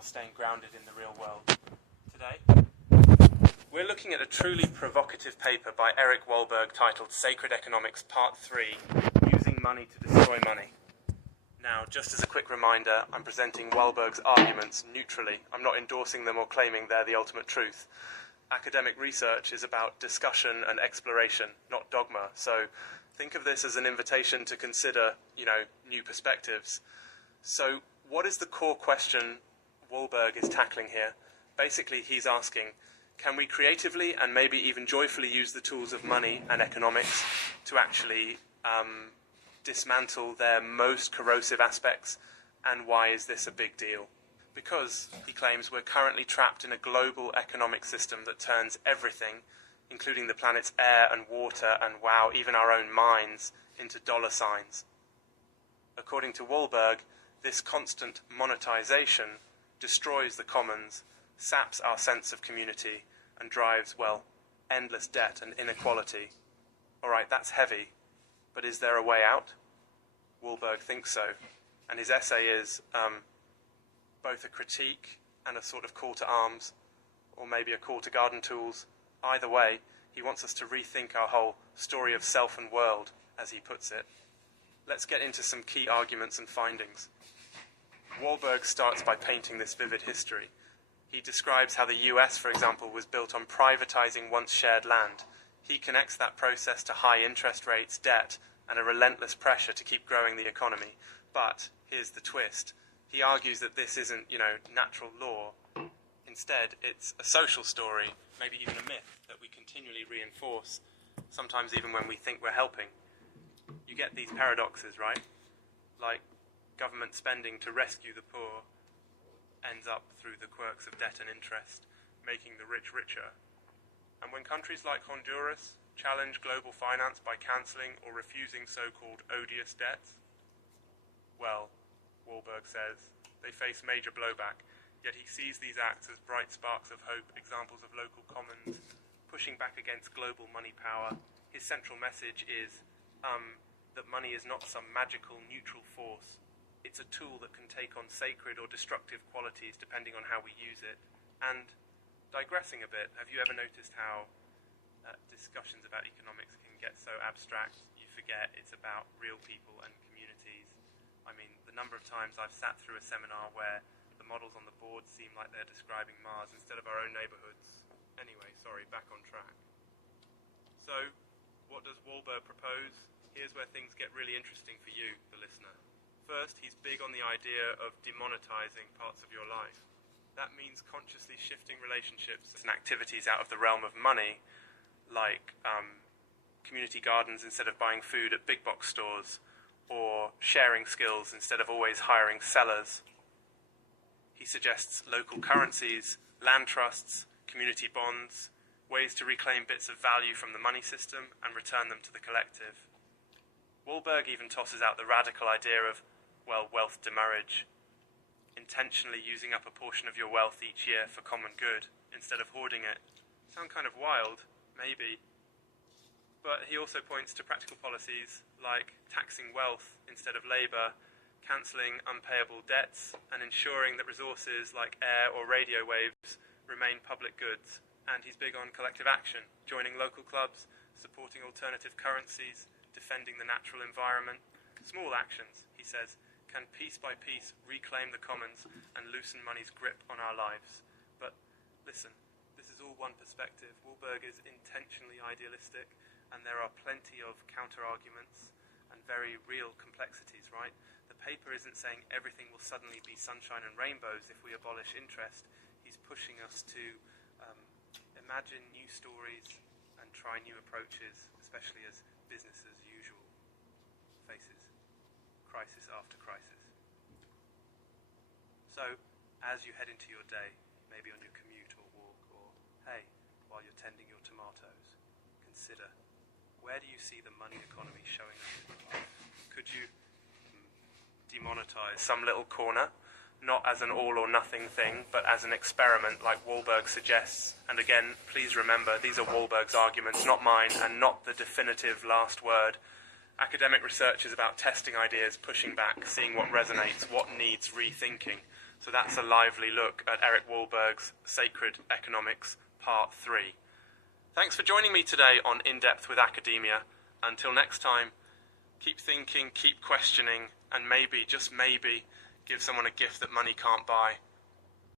while staying grounded in the real world. Today, we're looking at a truly provocative paper by Eric Wahlberg titled Sacred Economics Part 3, Using Money to Destroy Money. Now, just as a quick reminder, I'm presenting Wahlberg's arguments neutrally. I'm not endorsing them or claiming they're the ultimate truth. Academic research is about discussion and exploration, not dogma. So think of this as an invitation to consider, new perspectives. So what is the core question Wahlberg is tackling here? Basically, he's asking, can we creatively and maybe even joyfully use the tools of money and economics to actually dismantle their most corrosive aspects? And why is this a big deal? Because, he claims, we're currently trapped in a global economic system that turns everything, including the planet's air and water and, wow, even our own minds, into dollar signs. According to Wahlberg, this constant monetization destroys the commons, saps our sense of community, and drives, endless debt and inequality. All right, that's heavy, but is there a way out? Wahlberg thinks so, and his essay is both a critique and a sort of call to arms, or maybe a call to garden tools. Either way, he wants us to rethink our whole story of self and world, as he puts it. Let's get into some key arguments and findings. Wahlberg starts by painting this vivid history. He describes how the US, for example, was built on privatizing once shared land. He connects that process to high interest rates, debt, and a relentless pressure to keep growing the economy. But here's the twist. He argues that this isn't, natural law. Instead, it's a social story, maybe even a myth, that we continually reinforce, sometimes even when we think we're helping. You get these paradoxes, right? Like government spending to rescue the poor ends up through the quirks of debt and interest, making the rich richer. And when countries like Honduras challenge global finance by cancelling or refusing so-called odious debts, Wahlberg says, they face major blowback, yet he sees these acts as bright sparks of hope, examples of local commons, pushing back against global money power. His central message is that money is not some magical neutral force. It's a tool that can take on sacred or destructive qualities depending on how we use it. And digressing a bit, have you ever noticed how discussions about economics can get so abstract you forget it's about real people and communities? I mean, the number of times I've sat through a seminar where the models on the board seem like they're describing Mars instead of our own neighbourhoods. Anyway, sorry, back on track. So, what does Wahlberg propose? Here's where things get really interesting for you, the listener. First, he's big on the idea of demonetizing parts of your life. That means consciously shifting relationships and activities out of the realm of money, like community gardens instead of buying food at big box stores, or sharing skills instead of always hiring sellers. He suggests local currencies, land trusts, community bonds, ways to reclaim bits of value from the money system and return them to the collective. Wahlberg even tosses out the radical idea of, wealth demurrage, intentionally using up a portion of your wealth each year for common good instead of hoarding it. Sound kind of wild, maybe. But he also points to practical policies like taxing wealth instead of labour, cancelling unpayable debts, and ensuring that resources like air or radio waves remain public goods. And he's big on collective action, joining local clubs, supporting alternative currencies, defending the natural environment. Small actions, he says, can piece by piece reclaim the commons and loosen money's grip on our lives. But listen, this is all one perspective. Wahlberg is intentionally idealistic, and there are plenty of counter-arguments and very real complexities, right? The paper isn't saying everything will suddenly be sunshine and rainbows if we abolish interest. He's pushing us to imagine new stories and try new approaches, especially as business as usual faces crisis after crisis. So, as you head into your day, maybe on your commute or walk, or, hey, while you're tending your tomatoes, consider, where do you see the money economy showing up? Could you demonetize some little corner, not as an all-or-nothing thing, but as an experiment like Wahlberg suggests? And again, please remember, these are Wahlberg's arguments, not mine, and not the definitive last word. Academic research is about testing ideas, pushing back, seeing what resonates, what needs rethinking. So that's a lively look at Eric Wahlberg's Sacred Economics, Part 3. Thanks for joining me today on In Depth with Academia. Until next time, keep thinking, keep questioning, and maybe, just maybe, give someone a gift that money can't buy.